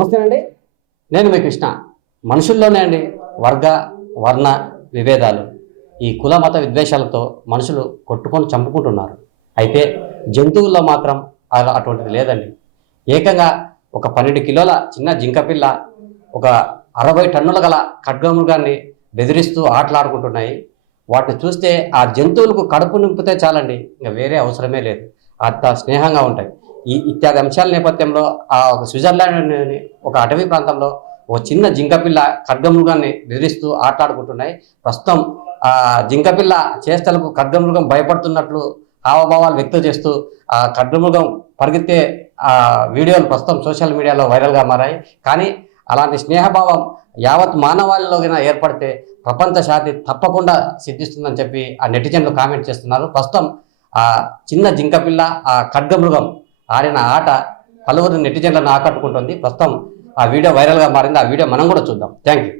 నమస్తేనండి, నేను మీ కృష్ణ. మనుషుల్లోనే అండి వర్గ వర్ణ విభేదాలు, ఈ కుల మత విద్వేషాలతో మనుషులు కొట్టుకొని చంపుకుంటున్నారు. అయితే జంతువుల్లో మాత్రం అటువంటిది లేదండి. ఏకంగా ఒక 12 కిలోల చిన్న జింకపిల్ల ఒక 60 టన్నుల గల ఖడ్గమృగాన్ని బెదిరిస్తూ ఆటలాడుకుంటున్నాయి. వాటిని చూస్తే ఆ జంతువులకు కడుపు నింపితే చాలండి, ఇంకా వేరే అవసరమే లేదు. అంత స్నేహంగా ఉంటాయి. ఇత్యాది అంశాల నేపథ్యంలో ఒక స్విట్జర్లాండ్ ఒక అటవీ ప్రాంతంలో ఒక చిన్న జింకపిల్ల ఖడ్గమృగాన్ని బెదిరిస్తూ ఆటలాడుకుంటున్నాయి. ప్రస్తుతం ఆ జింకపిల్ల చేష్టలకు ఖడ్గమృగం భయపడుతున్నట్లు హావభావాలు వ్యక్తం చేస్తూ ఆ ఖడ్గమృగం పరిగెత్తే ఆ వీడియోలు ప్రస్తుతం సోషల్ మీడియాలో వైరల్గా మారాయి. కానీ అలాంటి స్నేహభావం యావత్ మానవాళిలో ఏర్పడితే ప్రపంచ శాంతి తప్పకుండా సిద్ధిస్తుందని చెప్పి ఆ నెటిజన్లు కామెంట్ చేస్తున్నారు. ప్రస్తుతం ఆ చిన్న జింకపిల్ల ఆ ఖడ్గమృగం ఆడిన ఆట పలువురు నెటిజన్లను ఆకట్టుకుంటుంది. ప్రస్తుతం ఆ వీడియో వైరల్గా మారింది. ఆ వీడియో మనం కూడా చూద్దాం. Thank you.